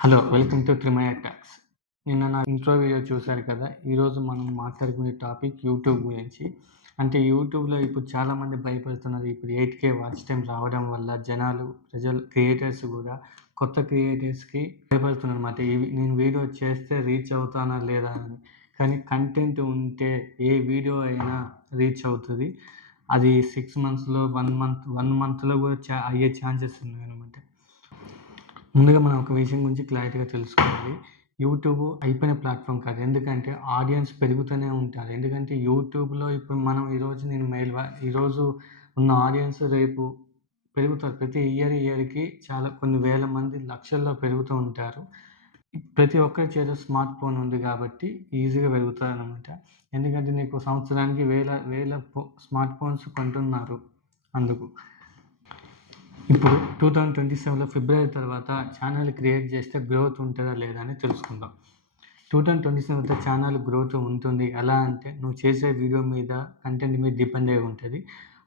Hello! Welcome to Trimaya talks. నిన్న నా intro video చూసారు కదా! ఈరోజు మనం మాట్లాడుకునే టాపిక్ యూట్యూబ్ గురించి. అంటే యూట్యూబ్‌లో ఇప్పుడు చాలామంది భయపడుతున్నారు. ఇప్పుడు 8,000 వాచ్ టైమ్ రావడం వల్ల ప్రజలు క్రియేటర్స్ గూడా కొత్త క్రియేటర్స్‌కి భయపడుతున్నారన్నమాట. నేను వీడియో చేస్తే రీచ్ అవుతానా లేదా అని. కానీ కంటెంట్ ఉంటే ఏ వీడియో అయినా రీచ్ అవుతది. అది 6 మంత్స్‌లో, 1 మంత్‌లో గూడా అయ్యే ఛాన్సెస్ ఉన్నాయన్నమాట. ముందుగా మనం ఒక విషయం గురించి క్లారిటీగా తెలుసుకోవాలి. యూట్యూబ్ అయిపోయిన ప్లాట్‌ఫామ్ కాదు. ఎందుకంటే ఆడియన్స్ పెరుగుతూనే ఉంటారు. ఎందుకంటే యూట్యూబ్‌లో ఇప్పుడు మనం ఈరోజు ఉన్న ఆడియన్స్ రేపు పెరుగుతారు. ప్రతి ఇయర్‌కి చాలా కొన్ని వేల మంది లక్షల్లో పెరుగుతూ ఉంటారు. ప్రతి ఒక్కరి చేతిలో స్మార్ట్ ఫోన్ ఉంది కాబట్టి ఈజీగా పెరుగుతారనమాట. ఎందుకంటే నీకు సంవత్సరానికి వేల వేల స్మార్ట్ ఫోన్స్ కొంటున్నారు అందుకు. ఇప్పుడు 2027లో ఫిబ్రవరి తర్వాత ఛానల్ క్రియేట్ చేస్తే గ్రోత్ ఉంటదా లేదా అని తెలుసుకుందాం. 2027 తర్వాత ఛానల్ గ్రోత్ ఉంటుంది. ఎలా అంటే నువ్వు చేసే వీడియో మీద, కంటెంట్ మీద డిపెండ్ అయి ఉంటది.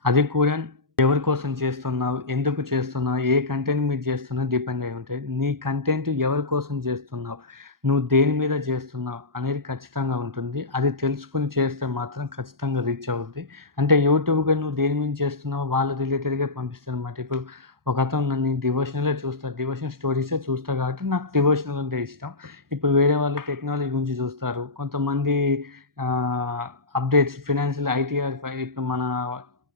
అది కూడా ఎవరి కోసం చేస్తున్నావు? ఎందుకు చేస్తున్నావు? ఏ కంటెంట్ మీద చేస్తున్నావు? డిపెండ్ అయి ఉంటది. నీ కంటెంట్ ఎవరి కోసం చేస్తున్నావు? నువ్వు దేని మీద చేస్తున్నావు? అనేది ఖచ్చితంగా ఉంటుంది. అది తెలుసుకొని చేస్తే మాత్రం ఖచ్చితంగా రీచ్ అవుద్ది. అంటే యూట్యూబ్‌కి నువ్వు దేని మీద చేస్తున్నావో వాళ్ళ రిలేటెడ్‌గా పంపిస్తారనమాట. ఇప్పుడు ఒకతను నన్ను డివోషనలే చూస్తాడు. డివోషనల్ స్టోరీసే చూస్తా కాబట్టి నాకు డివోషనల్ అంటే ఇష్టం. ఇప్పుడు వేరే వాళ్ళు టెక్నాలజీ గురించి చూస్తారు. కొంతమంది అప్డేట్స్ ఫైనాన్షియల్ ఐటీఆర్ ఇప్పుడు మన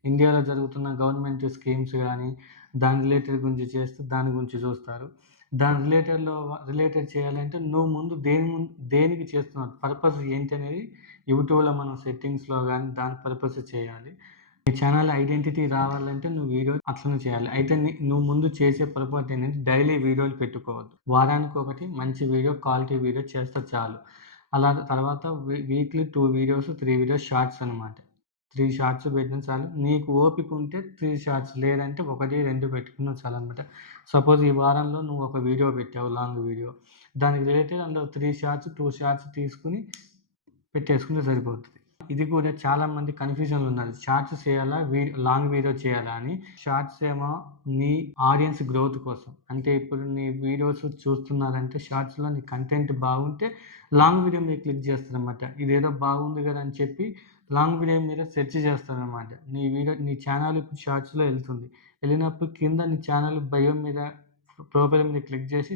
ఇండియాలో జరుగుతున్న గవర్నమెంట్ స్కీమ్స్ గానీ, దాని రిలేటెడ్ గురించి చేస్తే దాని గురించి చూస్తారు. దాని రిలేటెడ్ చేయాలంటే నువ్వు ముందు దేనికి చేస్తున్నావు? పర్పస్ ఏంటి అనేది యూట్యూబ్‌లో మనం సెట్టింగ్స్‌లో గానీ దాని పర్పస్ చేయాలి. నీ ఛానల్ ఐడెంటిటీ రావాలంటే నువ్వు వీడియో అట్లనే చేయాలి. అయితే నువ్వు ముందు చేసే పొరపాటు ఏంటంటే డైలీ వీడియోలు పెట్టుకోవద్దు. వారానికొకటి మంచి వీడియో, క్వాలిటీ వీడియో చేస్తే చాలు. అలా తర్వాత వీక్లీ 2 వీడియోస్, 3 వీడియోస్ షార్ట్స్ అనమాట. 3 షార్ట్స్ పెట్టినా చాలు. నీకు ఓపిక ఉంటే 3 షార్ట్స్ లేదంటే 1, 2 పెట్టుకున్నా చాలనమాట. సపోజ్ ఈ వారంలో నువ్వు ఒక వీడియో పెట్టావు లాంగ్ వీడియో. దానికి రిలేటెడ్ అందులో 3 షార్ట్స్, 2 షార్ట్స్ తీసుకొని పెట్టేసుకుంటే సరిపోతది. ఇది కూడా చాలామంది కన్‌ఫ్యూజన్‌లో ఉన్నారు. షార్ట్స్ చేయాలా? లాంగ్ వీడియో చేయాలా అని. షార్ట్స్ ఏమో నీ ఆడియన్స్ గ్రోత్ కోసం. అంటే ఇప్పుడు నీ వీడియోస్ చూస్తున్నారంటే షార్ట్స్‌లో నీ కంటెంట్ బాగుంటే లాంగ్ వీడియో మీద క్లిక్ చేస్తారనమాట. ఇదేదో బాగుంది కదా అని చెప్పి లాంగ్ వీడియో మీద సెర్చ్ చేస్తారనమాట. నీ ఛానల్ ఇప్పుడు షార్ట్స్‌లో ఎళ్తుంది. ఎళ్ళినప్పుడు కింద నీ ఛానల్ బయో మీద ప్రొఫైల్ మీద క్లిక్ చేసి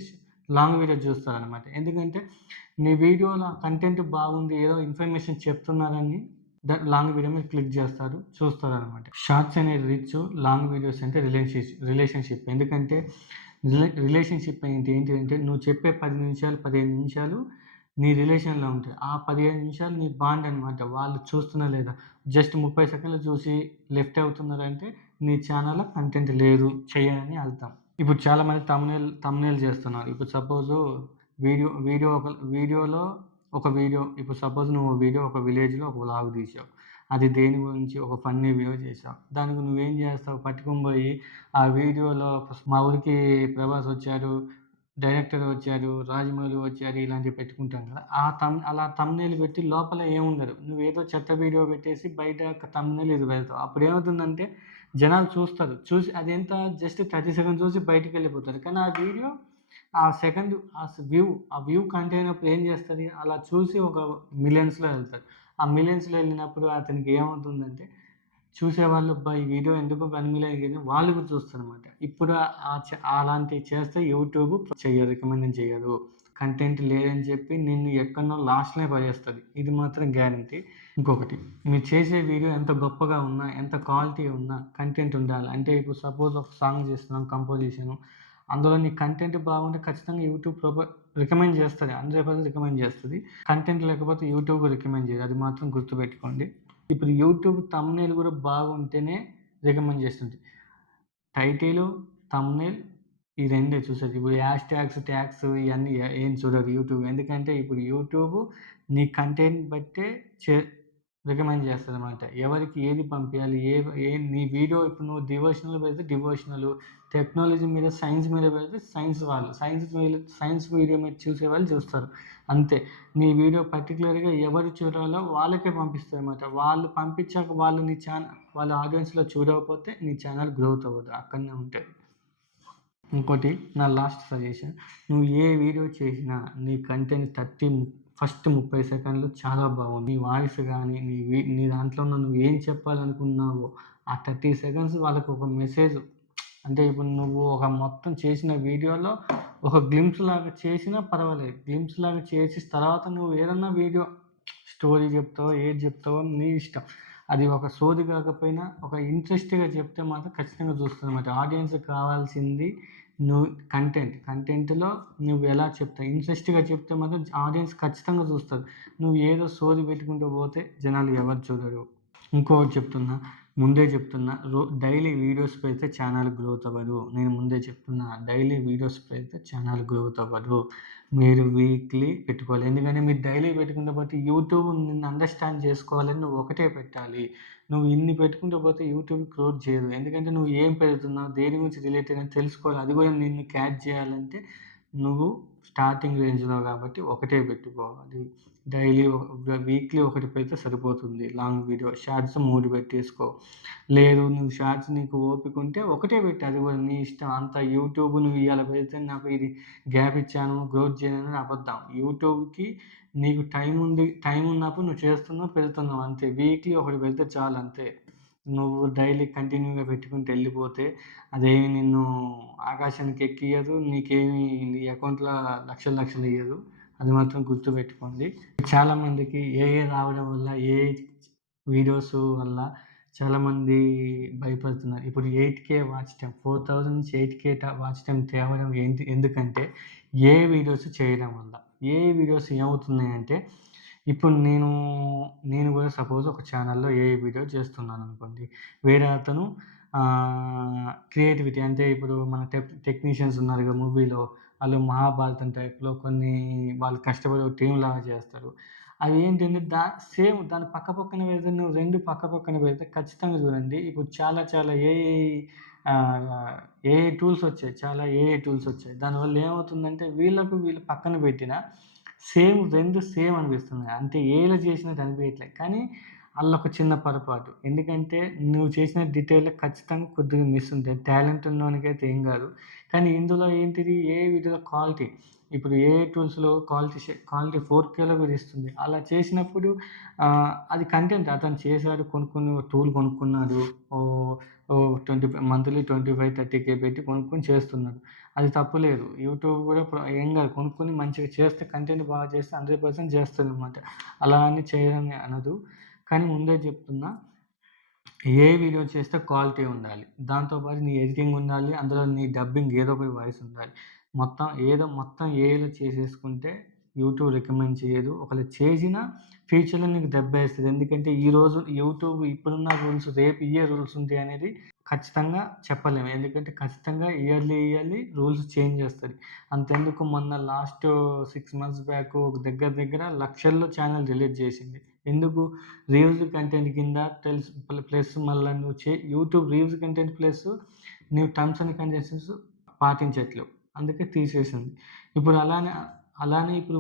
లాంగ్ వీడియో చూస్తారనమాట. ఎందుకంటే నీ వీడియోలో కంటెంట్ బాగుంది. ఏదో ఇన్ఫర్మేషన్ చెప్తున్నారని లాంగ్ వీడియో మీద క్లిక్ చేస్తారు. చూస్తారనమాట. షార్ట్స్ అనేది రిచ్, లాంగ్ వీడియోస్ అంటే రిలేషన్‌షిప్. ఎందుకంటే రిలేషన్‌షిప్ ఏంటిదంటే నువ్వు చెప్పే 10 నిమిషాలు, 15 నిమిషాలు నీ రిలేషన్‌లో ఉంటాయి. ఆ 15 నిమిషాలు నీ బాండ్ అనమాట. వాళ్ళు చూస్తున్నారా లేదా? జస్ట్ 30 సెకన్లు చూసి లెఫ్ట్ అవుతున్నారంటే నీ ఛానల్‌లో కంటెంట్ లేదు, చెయ్యని అర్థం. ఇప్పుడు చాలామంది థంబ్‌నెయిల్ చేస్తున్నారు. ఇప్పుడు సపోజు వీడియోలో ఒక వీడియో ఇప్పుడు సపోజ్ నువ్వు ఒక విలేజ్‌లో ఒక వ్లాగ్ తీశావు. అది దేని గురించి ఒక ఫన్నీ వీడియో చేశావు. దానికి నువ్వేం చేస్తావు పట్టుకొని పోయి ఆ వీడియోలో మా ఊరికి ప్రభాస్ వచ్చారు, డైరెక్టర్ వచ్చారు, రాజమౌళి వచ్చారు ఇలాంటివి పెట్టుకుంటాం కదా! అలా థంబ్‌నెయిల్ పెట్టి లోపల ఏముండదు. నువ్వేదో చెత్త వీడియో పెట్టేసి బయట థంబ్‌నెయిల్ ఇది పెడతావు. అప్పుడేమవుతుందంటే జనాలు చూస్తారు. చూసి అదెంత జస్ట్ 30 సెకండ్స్ చూసి బయటికెళ్ళిపోతారు. కానీ ఆ వీడియో ఆ సెకండ్ ఆ వ్యూ కంటే అయినప్పుడు ఏం చేస్తది? అలా చూసి ఒక మిలియన్స్‌లో ఎళ్తది. ఆ మిలియన్స్‌లో ఎళ్ళినప్పుడు అతనికి ఏమవుతుందంటే, చూసేవాళ్ళు అబ్బా! ఈ వీడియో ఎందుకో 1 మిలియన్ అయింది వాళ్ళు కూడా చూస్తారనమాట. ఇప్పుడు అలాంటివి చేస్తే యూట్యూబ్ రికమెండ్ చేయదు. కంటెంట్ లేదని చెప్పి నిన్ను ఎక్కడనో లాస్ట్‌లోనే పడేస్తది. ఇది మాత్రం గ్యారంటీ. ఇంకొకటి మీరు చేసే వీడియో ఎంత గొప్పగా ఉన్నా, ఎంత క్వాలిటీ ఉన్నా కంటెంట్ ఉండాలి. అంటే ఇప్పుడు సపోజ్ ఒక సాంగ్ చేస్తున్నాం కంపోజిషను. అందులో నీ కంటెంట్ బాగుంటే ఖచ్చితంగా యూట్యూబ్ రికమెండ్ చేస్తది. 100% రికమెండ్ చేస్తది. కంటెంట్ లేకపోతే యూట్యూబ్ రికమెండ్ చేయదు. అది మాత్రం గుర్తుపెట్టుకోండి. ఇప్పుడు యూట్యూబ్ థంబ్‌నెయిల్ కూడా బాగుంటేనే రికమెండ్ చేస్తుంది. టైటిలు, థంబ్‌నెయిల్ ఈ రెండే చూసేది. ఇప్పుడు ట్యాగ్స్ ఇయన్నీ ఏం చూడదు యూట్యూబ్. ఎందుకంటే ఇప్పుడు యూట్యూబ్ నీ కంటెంట్ బట్టే చే రికమెండ్ చేస్తదనమాట. ఎవరికి ఏది పంపియాలి, నీ వీడియో ఇప్పుడు నువ్వు డివోషనల్ పెడితే డివోషనలు, టెక్నాలజీ మీద, సైన్స్ మీద పెడితే సైన్స్ వాళ్ళు. సైన్స్ వీడియో మీద చూసేవాళ్ళు చూస్తారు. అంతే. నీ వీడియో పర్టిక్యులర్‌గా ఎవరు చూడాలో వాళ్ళకే పంపిస్తదనమాట. వాళ్ళు పంపించాక వాళ్ళ ఆడియన్స్‌లో చూడకపోతే నీ ఛానల్ గ్రోత్ అవ్వదు. అక్కడనే ఉంటది. ఇంకోటి నా లాస్ట్ సజెషన్, నువ్వు ఏ వీడియో చేసినా నీ కంటెంట్ ఫస్ట్ 30 సెకండ్లు చాలా బాగుంది. నీ వాయిస్ గానీ, నీ దాంట్లో ఉన్న నువ్వు ఏం చెప్పాలనుకున్నావో ఆ 30 సెకండ్స్ వాళ్ళకి ఒక మెసేజ్, అంటే ఇప్పుడు నువ్వు ఒక మొత్తం చేసిన వీడియోలో ఒక గ్లింప్స్ లాగా చేసినా పర్వాలేదు. గ్లింప్స్ లాగా చేసి తర్వాత నువ్వు ఏదన్నా వీడియో స్టోరీ చెప్తావో, ఏది చెప్తావో నీ ఇష్టం. అది ఒక సోది కాకపోయినా ఒక ఇంట్రెస్ట్‌గా చెప్తే మాత్రం ఖచ్చితంగా చూస్తారనమాట. ఆడియన్స్‌కి కావాల్సింది నువ్వు కంటెంట్‌లో నువ్వు ఎలా చెప్తావు. ఇంట్రెస్ట్‌గా చెప్తే మాత్రం ఆడియన్స్ ఖచ్చితంగా చూస్తారు. నువ్వు ఏదో సోది పెట్టుకుంటూ పోతే జనాలు ఎవరు చూడరు. ఇంకొకటి చెప్తున్నా, ముందే చెప్తున్నా, డైలీ వీడియోస్ పెడితే ఛానల్ గ్రోత్ అవ్వదు. నేను ముందే చెప్తున్నా, డైలీ వీడియోస్ పెడితే ఛానల్ గ్రోత్ అవ్వదు. మీరు వీక్లీ పెట్టుకోవాలి. ఎందుకంటే మీరు డైలీ పెట్టుకుంటే పోతే యూట్యూబ్ నిన్ను అండర్‌స్టాండ్ చేసుకోవాలని నువ్వు ఒకటే పెట్టాలి. నువ్వు ఇన్ని పెట్టుకుంటూ పోతే యూట్యూబ్ గ్రోత్ చేయదు. ఎందుకంటే నువ్వు ఏం పెడుతున్నావు, దేని గురించి రిలేటెడ్ అని తెలుసుకోవాలి. అది కూడా నిన్ను క్యాచ్ చేయాలంటే నువ్వు స్టార్టింగ్ రేంజ్‌లో కాబట్టి ఒకటే పెట్టుకోవాలి. డైలీ వీక్లీ ఒకటి పెడితే సరిపోతుంది. లాంగ్ వీడియో, షార్ట్స్ 3 పెట్టేసుకో. లేదు నువ్వు షార్ట్స్ నీకు ఓపిక ఉంటే ఒకటే పెట్టు, అది కూడా నీ ఇష్టం. అంత యూట్యూబ్ నువ్వు ఇవాళ పెడితే నాకు ఇది గ్యాప్ ఇచ్చాను, గ్రోత్ చేయనని అబద్ధం. యూట్యూబ్‌కి నీకు టైం ఉన్నప్పుడు నువ్వు చేస్తున్నావు, పెడుతున్నావు అంతే. వీక్లీ ఒకటి పెడితే చాలు అంతే. నువ్వు డైలీ కంటిన్యూగా పెట్టుకుంటూ వెళ్ళిపోతే అదేమి నిన్ను ఆకాశానికి ఎక్కియదు. నీకేమి నీ అకౌంట్‌లో లక్షలు ఇయ్యదు. అది మాత్రం గుర్తుపెట్టుకోండి. చాలామందికి ఏఐ రావడం వల్ల, వీడియోస్ వల్ల చాలామంది భయపడుతున్నారు. ఇప్పుడు 8K వాచ్ టైమ్, 4000 నుంచి 8K వాచ్ టైమ్ తేవడం ఎందుకంటే ఏఐ వీడియోస్ చేయడం వల్ల. ఏఐ వీడియోస్ ఏమవుతున్నాయంటే, ఇప్పుడు నేను కూడా సపోజ్ ఒక ఛానల్‌లో ఏఐ వీడియో చేస్తున్నాననుకోండి. వేరే అతను క్రియేటివిటీ, అంటే ఇప్పుడు మన టెక్నీషియన్స్ ఉన్నారుగా మూవీలో, వాళ్ళు మహాభారతం టైప్‌లో కొన్ని వాళ్ళు కష్టపడి ఒక టీమ్‌లాగా చేస్తారు. అవి ఏంటంటే సేమ్ దాని పక్కన పెడితే, నువ్వు 2 పక్కన పెడితే ఖచ్చితంగా చూడండి. ఇప్పుడు చాలా ఏఐ టూల్స్ వచ్చాయి. చాలా ఏఐ టూల్స్ వచ్చాయి. దానివల్ల ఏమవుతుందంటే వీళ్ళు పక్కన పెట్టిన 2 సేమ్ అనిపిస్తున్నాయి. అంటే ఏఐలో చేసినట్టు అనిపియట్లేదు. కానీ అల్లొక చిన్న పొరపాటు. ఎందుకంటే నువ్వు చేసిన డీటెయిల్ ఖచ్చితంగా కొద్దిగా మిస్ ఉంటాయి. టాలెంట్ ఉన్నోనికైతే ఏం కాదు. కానీ ఇందులో ఏంటిది, ఏఐ వీడియోలో క్వాలిటీ. ఇప్పుడు ఏఐ టూల్స్‌లో క్వాలిటీ 4Kలో కూడా ఇస్తుంది. అలా చేసినప్పుడు అది కంటెంట్ అతను చేశాడు, కొనుక్కొని టూల్ కొనుక్కున్నాడు. ఓహ్! ఓహ్! మంత్లీ 25, 30K పెట్టి కొనుక్కొని చేస్తున్నాడు. అది తప్పు లేదు. యూట్యూబ్ కూడా ఏం కాదు, కొనుక్కొని మంచిగా చేస్తే, కంటెంట్ బాగా చేస్తే 100% చేస్తదనమాట. అలా అని చేయదని అనదు. కానీ ముందే చెప్తున్నా, ఏ వీడియో చేస్తే క్వాలిటీ ఉండాలి. దాంతో పాటు నీ ఎడిటింగ్ ఉండాలి. అందులో నీ డబ్బింగ్ ఏదో ఒకటి వాయిస్ ఉండాలి. మొత్తం ఏఐలో చేసేసుకుంటే యూట్యూబ్ రికమెండ్ చేయదు. ఒకవేళ చేసినా ఫ్యూచర్‌లో నీకు దెబ్బేస్తది. ఎందుకంటే ఈరోజు యూట్యూబ్ ఇప్పుడున్న రూల్స్ రేపు ఇయ్యే రూల్స్ ఉంటాయనేది ఖచ్చితంగా చెప్పలేము. ఎందుకంటే ఖచ్చితంగా ఇయర్లీ రూల్స్ చేంజ్ చేస్తది. అంతెందుకు మొన్న లాస్ట్ 6 మంత్స్ బ్యాక్ దగ్గర లక్షల్లో ఛానెల్ డిలీట్ చేసింది. ఎందుకు? రీల్స్ కంటెంట్ కింద ప్లస్ మళ్ళా నువ్వు యూట్యూబ్ రీల్స్ కంటెంట్ ప్లస్ నువ్వు టర్మ్స్ అండ్ కండిషన్స్ పాటించట్లేవు. అందుకే తీసేసింది. ఇప్పుడు అలానే ఇప్పుడు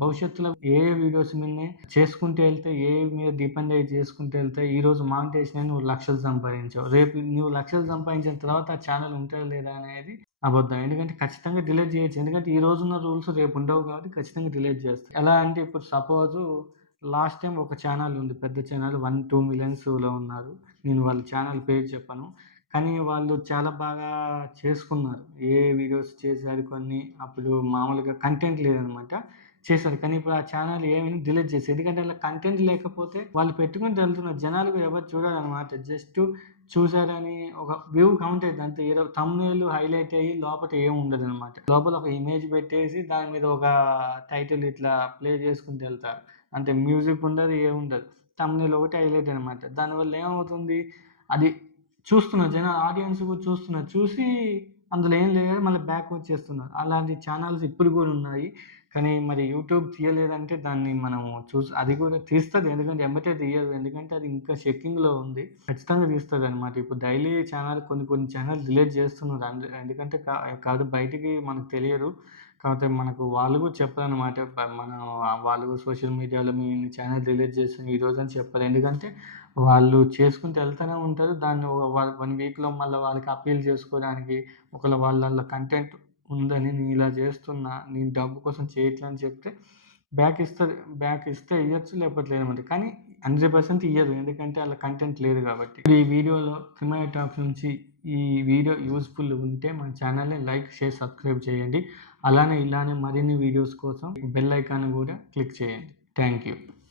భవిష్యత్తులో ఏఐ వీడియోస్ మీదనే చేసుకుంటూ వెళ్తే, ఏఐ మీద డిపెండ్ అయ్యి చేసుకుంటూ వెళ్తే, ఈరోజు మానిటైజేషన్ అని నువ్వు లక్షలు సంపాదించావు. రేపు నువ్వు లక్షలు సంపాదించిన తర్వాత ఆ ఛానెల్ ఉంటదా లేదా అనేది అబద్ధం. ఎందుకంటే ఖచ్చితంగా డిలీట్ చేయొచ్చు. ఎందుకంటే ఈ రోజున్న రూల్స్ రేపు ఉండవు కాబట్టి ఖచ్చితంగా డిలీట్ చేస్తారు. ఎలా అంటే ఇప్పుడు సపోజు లాస్ట్ టైమ్ ఒక ఛానెల్ ఉంది. పెద్ద ఛానెల్ 1, 2 మిలియన్స్‌లో ఉన్నారు. నేను వాళ్ళ ఛానెల్ పేరు చెప్పను. కానీ వాళ్ళు చాలా బాగా చేసుకున్నారు. వీడియోస్ చేశారు కొన్ని. అప్పుడు మామూలుగా కంటెంట్ లేదనమాట. చేశారు. కానీ ఇప్పుడు ఆ ఛానెల్ ఏమైంది, డిలీట్ చేశారు. ఎందుకంటే అలా కంటెంట్ లేకపోతే వాళ్ళు పెట్టుకుంటూ వెళ్తున్నారు. జనాలు కూడా ఎవరు చూడరనమాట. జస్ట్ చూసారని ఒక వ్యూ కౌంట్ అయిద్ది అంతే. ఏదో థంబ్‌నెయిల్ హైలైట్ అయ్యి లోపట ఏమి ఉండదనమాట. లోపల ఒక ఇమేజ్ పెట్టేసి దాని మీద ఒక టైటిల్ ఇట్లా ప్లే చేసుకుంటూ వెళ్తారు. అంతే, మ్యూజిక్ ఉండదు, ఏముండదు. థంబ్‌నెయిల్ ఒకటి హైలైట్ అనమాట. దానివల్ల ఏమవుతుంది, అది జనాలు, ఆడియన్స్ కూడా చూస్తున్నారు. చూసి అందులో ఏం లేదు మళ్ళీ బ్యాక్ వచ్చేస్తున్నారు. అలాంటి ఛానెల్స్ ఇప్పుడు కూడా ఉన్నాయి. కానీ మరి యూట్యూబ్ తీయలేదంటే దాన్ని మనము అది కూడా తీస్తది. ఎందుకంటే ఎమ్మటే తీయదు. ఎందుకంటే అది ఇంకా చెకింగ్‌లో ఉంది. ఖచ్చితంగా తీస్తదనమాట. ఇప్పుడు డైలీ కొన్ని ఛానెల్ డిలీట్ చేస్తున్నారు. ఎందుకంటే కాదు బయటికి మనకు తెలియదు. కాకపోతే మనకు వాళ్ళు కూడా చెప్పరనమాట. మనం వాళ్ళు సోషల్ మీడియాలో మీ ఛానల్ డిలీట్ చేసాం ఈరోజు అని చెప్పరు. ఎందుకంటే వాళ్ళు చేసుకుంటూ వెళ్తూనే ఉంటారు. దాన్ని 1 వీక్‌లో మళ్ళీ వాళ్ళకి అప్పీల్ చేసుకోవడానికి ఒకవేళ వాళ్ళలో కంటెంట్ ఉందని నేను ఇలా చేస్తున్నా, నేను డబ్బు కోసం చేయట్లే అని చెప్తే బ్యాక్ ఇస్తది. బ్యాక్ ఇస్తే ఇయ్యొచ్చు లేకపోతే లేదనమాట. కానీ 100% ఇయ్యదు. ఎందుకంటే ఆళ్ళ కంటెంట్ లేదు కాబట్టి. ఈ వీడియోలో సినిమా టాక్స్ నుంచి ఈ వీడియో యూజ్‌ఫుల్ ఉంటే మన ఛానల్‌ని లైక్, షేర్, సబ్స్క్రైబ్ చేయండి. అలానే ఇలానే మరిన్ని వీడియోస్ కోసం బెల్ ఐకాన్ కూడా క్లిక్ చేయండి. Thank you.